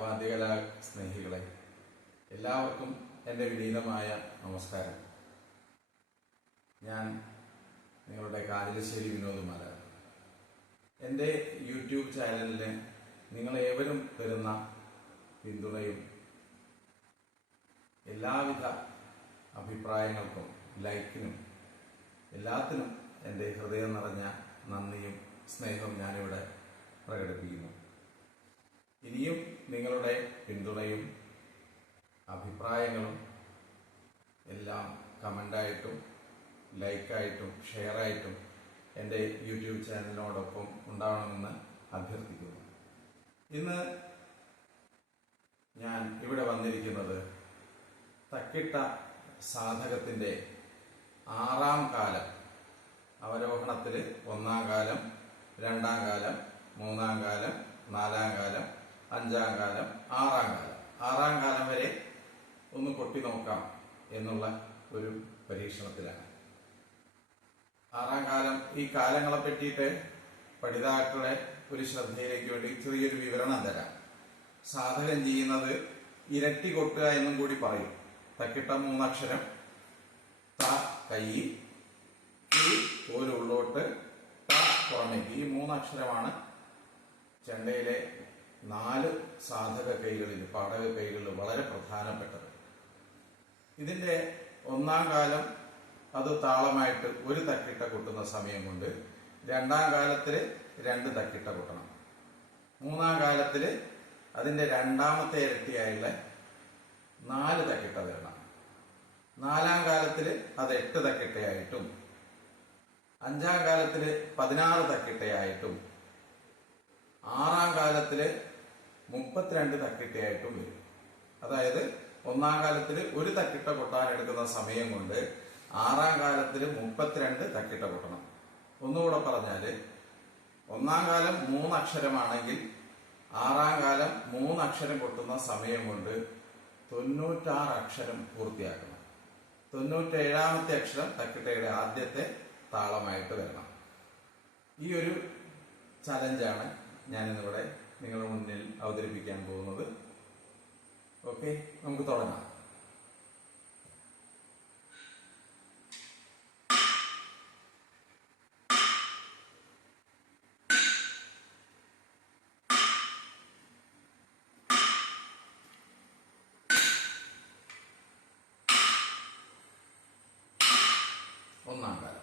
വാദ്യകലാ സ്നേഹികളെ, എല്ലാവർക്കും എൻ്റെ വിനീതമായ നമസ്കാരം. ഞാൻ നിങ്ങളുടെ കാലിശ്ശേരി വിനോദ്. എൻ്റെ യൂട്യൂബ് ചാനലിന് നിങ്ങളേവരും തരുന്ന പിന്തുണയും എല്ലാവിധ അഭിപ്രായങ്ങൾക്കും ലൈക്കിനും എല്ലാത്തിനും എൻ്റെ ഹൃദയം നിറഞ്ഞ നന്ദിയും സ്നേഹവും ഞാനിവിടെ പ്രകടിപ്പിക്കുന്നു. ഇനിയും നിങ്ങളുടെ പിന്തുണയും അഭിപ്രായങ്ങളും എല്ലാം കമൻ്റായിട്ടും ലൈക്കായിട്ടും ഷെയറായിട്ടും എൻ്റെ യൂട്യൂബ് ചാനലിനോടൊപ്പം ഉണ്ടാവണമെന്ന് അഭ്യർത്ഥിക്കുന്നു. ഇന്ന് ഞാൻ ഇവിടെ വന്നിരിക്കുന്നത് തക്കിട്ട സാധകത്തിൻ്റെ 6ാം കാലം അവരോഹണത്തിൽ 1ാം കാലം, 2ാം കാലം, 3ാം കാലം, 4ാം കാലം, 5ാം കാലം, 6ാം കാലം. 6ാം കാലം വരെ ഒന്ന് കൊട്ടി നോക്കാം എന്നുള്ള ഒരു പരീക്ഷണത്തിലാണ്. 6ാം കാലം, ഈ കാലങ്ങളെ പറ്റിയിട്ട് പഠിതാക്കളെ ഒരു ശ്രദ്ധയിലേക്ക് വേണ്ടി ചെറിയൊരു വിവരണം തരാം. സാധകം ചെയ്യുന്നത് ഇരട്ടി കൊട്ടുക എന്നും കൂടി പറയും. തക്കിട്ട 3 അക്ഷരം, ത കൈ, ഈ തോലുള്ളോട്ട്, ത പുറമേക്ക്. ഈ 3 അക്ഷരമാണ് ചെണ്ടയിലെ 4 സാധക കൈകളിൽ, പാടക കൈകളിൽ വളരെ പ്രധാനപ്പെട്ടത്. ഇതിന്റെ 1ാം കാലം അത് താളമായിട്ട് ഒരു തക്കിട്ട കൊട്ടുന്ന സമയം കൊണ്ട് 2ാം കാലത്തില് 2 തക്കിട്ട കൊട്ടണം. 3ാം കാലത്തില് അതിന്റെ 2ാമത്തെ ഇരട്ടിയായുള്ള 4 തക്കിട്ട തരണം. 4ാം കാലത്തില് അത് 8 തക്കിട്ടയായിട്ടും 5ാം കാലത്തില് 16 തക്കിട്ടയായിട്ടും 6ാം കാലത്തില് 32 തക്കിട്ടയായിട്ടും വരും. അതായത് 1ാം കാലത്തില് ഒരു തക്കിട്ട കൊട്ടാൻ എടുക്കുന്ന സമയം കൊണ്ട് 6ാം കാലത്തില് 32 തക്കിട്ട കൊട്ടണം. ഒന്നുകൂടെ പറഞ്ഞാല് 1ാം കാലം 3 അക്ഷരമാണെങ്കിൽ 6ാം കാലം 3 അക്ഷരം കൊട്ടുന്ന സമയം കൊണ്ട് 96 അക്ഷരം പൂർത്തിയാക്കണം. 97ാമത്തെ അക്ഷരം തക്കിട്ടയുടെ ആദ്യത്തെ താളമായിട്ട് വരണം. ഈ ഒരു ചലഞ്ചാണ് ഞാനിന്നിവിടെ നിങ്ങളുടെ മുന്നിൽ അവതരിപ്പിക്കാൻ പോകുന്നത്. ഓക്കെ, നമുക്ക് തുടങ്ങാം. ഒന്നാം കാലം.